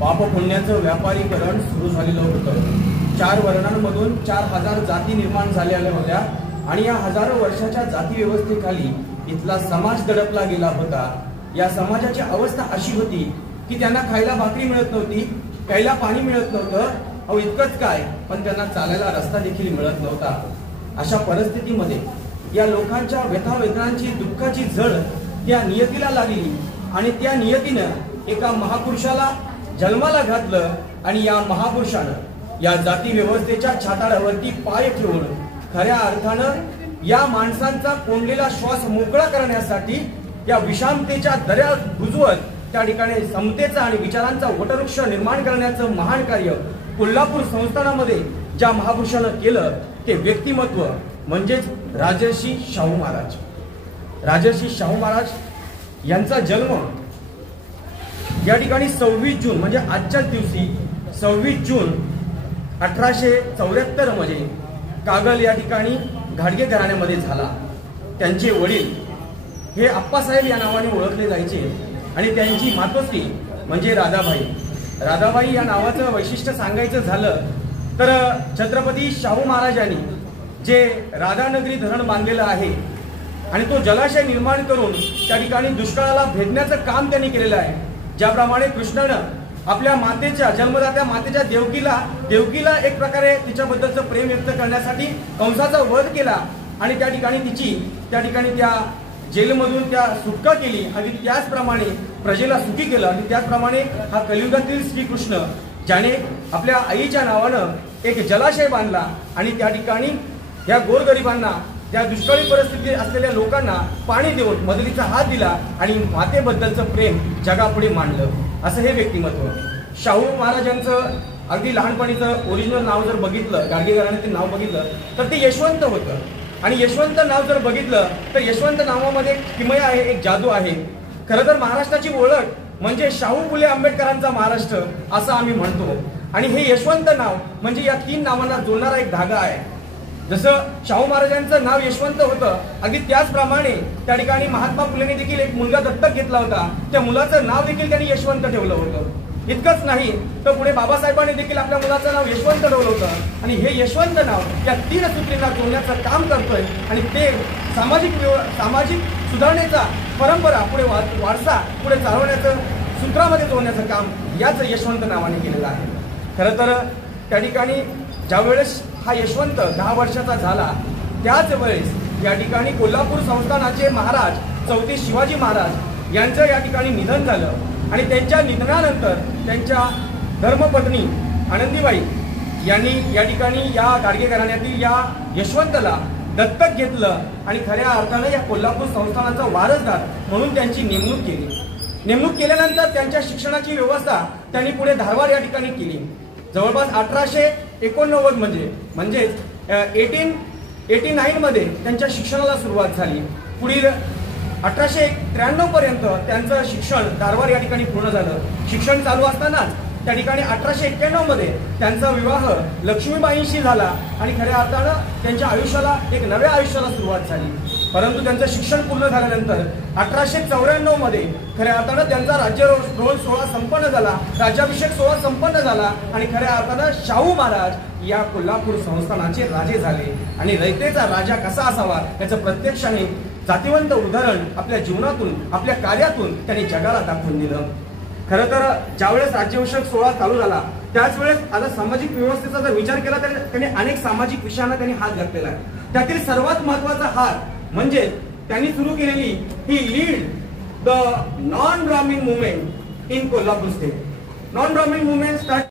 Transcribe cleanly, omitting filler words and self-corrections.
पाप पुण्याचं व्यापारीकरण सुरू झालेलं होतं। 4 वर्णांमधून 4000 जाती निर्माण झालेल्या होत्या आणि या हजारो वर्षाच्या जाती व्यवस्थेखाली इथला समाज दडपला गेला होता। या समाजाची अवस्था अशी होती की त्यांना खायला भाकरी मिळत नव्हती, प्यायला पाणी मिळत नव्हतं, अहो इतकंच काय पण त्यांना चालायला रस्ता देखील मिळत नव्हता। अशा परिस्थितीमध्ये या लोकांच्या व्यथा वेदनांची दुःखाची झळ त्या नियतीला लागली आणि त्या नियतीनं एका महापुरुषाला जन्माला घातलं आणि या महापुरुषानं या जाती व्यवस्थेच्या छाताडावरती पाय ठेवून खऱ्या अर्थानं या माणसांचा कोंडलेला श्वास मोकळा करण्यासाठी या विषमतेच्या दऱ्या बुजवत त्या ठिकाणी समतेचा आणि विचारांचा वटवृक्ष निर्माण करण्याचं महान कार्य कोल्हापूर संस्थानामध्ये ज्या महापुरुषानं केलं ते व्यक्तिमत्व म्हणजेच राजर्षी शाहू महाराज। राजर्षी शाहू महाराज यांचा जन्म या ठिकाणी 26 जून म्हणजे आजच्याच दिवशी 26 जून 1874 मध्ये कागल या ठिकाणी घाडगे घराण्यामध्ये झाला। त्यांचे वडील हे आप्पासाहेब या नावाने ओळखले जायचे आणि त्यांची मातोश्री म्हणजे राधाबाई। राधाबाई या नावाचं वैशिष्ट्य सांगायचं झालं तर छत्रपती शाहू महाराजांनी जे राधानगरी धरण बांधलेलं आहे आणि तो जलाशय निर्माण करून त्या ठिकाणी दुष्काळाला भेदण्याचं काम त्यांनी केलेलं आहे। ज्याप्रमाणे कृष्णानं आपल्या मातेच्या जन्मदात्या मातेच्या देवकीला एक प्रकारे तिच्याबद्दलचं प्रेम व्यक्त करण्यासाठी कंसाचा वध केला आणि त्या ठिकाणी त्या जेलमधून त्या सुटका केली आणि त्याचप्रमाणे प्रजेला सुखी केलं आणि त्याचप्रमाणे हा कलियुगातील श्रीकृष्ण ज्याने आपल्या आईच्या नावानं एक जलाशय बांधला आणि त्या ठिकाणी या गोरगरिबांना त्या दुष्काळी परिस्थिती असलेल्या लोकांना पाणी देऊन मदतीचा हात दिला आणि मातेबद्दलचं प्रेम जगापुढे मांडलं। असं हे व्यक्तिमत्व। शाहू महाराजांचं अगदी लहानपणीचं ओरिजिनल नाव जर बघितलं, गाडगे घराण्याचं नाव बघितलं तर ते यशवंत होतं आणि यशवंत नाव जर बघितलं तर यशवंत नावामध्ये किमया आहे, एक जादू आहे। खरं तर महाराष्ट्राची ओळख म्हणजे शाहू फुले आंबेडकरांचा महाराष्ट्र असं आम्ही म्हणतो आणि हे यशवंत नाव म्हणजे या 3 नावांना जोडणारा एक धागा आहे। जसं शाहू महाराजांचं नाव यशवंत होतं अगदी त्याचप्रमाणे त्या ठिकाणी महात्मा फुलेंनी देखील एक मुलगा दत्तक घेतला होता, त्या मुलाचं नाव देखील त्यांनी यशवंत ठेवलं होतं। इतकंच नाही तर पुढे बाबासाहेबांनी देखील आपल्या मुलाचं नाव यशवंत ठेवलं होतं आणि हे यशवंत नाव या 3 सूत्रींना जोडण्याचं काम करतोय आणि ते सामाजिक सुधारणेचा परंपरा पुढे वारसा पुढे चालवण्याचं सूत्रामध्ये जोडण्याचं काम याच यशवंत नावाने केलेलं आहे। खरं तर त्या ठिकाणी ज्यावेळेस हा यशवंत 10 वर्षाचा झाला त्याच वेळेस या ठिकाणी कोल्हापूर संस्थानाचे महाराज चौथे शिवाजी महाराज यांचं या ठिकाणी निधन झालं आणि त्यांच्या निधनानंतर त्यांच्या धर्मपत्नी आनंदीबाई यांनी या ठिकाणी या गाडगे घराण्यातील या यशवंतला दत्तक घेतलं आणि खऱ्या अर्थानं या कोल्हापूर संस्थानाचा वारसदार म्हणून त्यांची नेमणूक केल्यानंतर त्यांच्या शिक्षणाची व्यवस्था त्यांनी पुढे धारवाड या ठिकाणी केली। जवळपास 1889 म्हणजे 1889 मध्ये त्यांच्या शिक्षणाला सुरुवात झाली। पुढील 1893 पर्यंत त्यांचं शिक्षण धारवाड या ठिकाणी पूर्ण झालं। शिक्षण चालू असतानाच त्या ठिकाणी 1891 मध्ये त्यांचा विवाह लक्ष्मीबाईंशी झाला आणि खऱ्या अर्थानं त्यांच्या आयुष्याला एक नव्या आयुष्याला सुरुवात झाली। परंतु त्यांचं शिक्षण पूर्ण झाल्यानंतर 1894 मध्ये खऱ्या अर्थानं त्यांचा राज्याभिषेक सोहळा संपन्न झाला, राज्याभिषेक सोहळा संपन्न झाला आणि खऱ्या अर्थानं शाहू महाराज या कोल्हापूर संस्थानाचे राजे झाले आणि रयतेचा राजा कसा असावा याचं प्रत्यक्षाने जातिवंत उदाहरण आपल्या जीवनातून आपल्या कार्यातून त्यांनी जगाला दाखवून दिलं। खरं तर ज्यावेळेस राज्याभिषेक सोहळा चालू झाला त्याच वेळेस आता सामाजिक व्यवस्थेचा जर विचार केला तर त्यांनी अनेक सामाजिक विषयांना त्यांनी हात घातलेला आहे। त्यातील सर्वात महत्वाचा हात म्हणजे त्यांनी सुरू केलेली ही लीड द नॉन ब्राह्मण movement in Kolhapur state. Non ब्राह्मण मुवमेंट स्टार्ट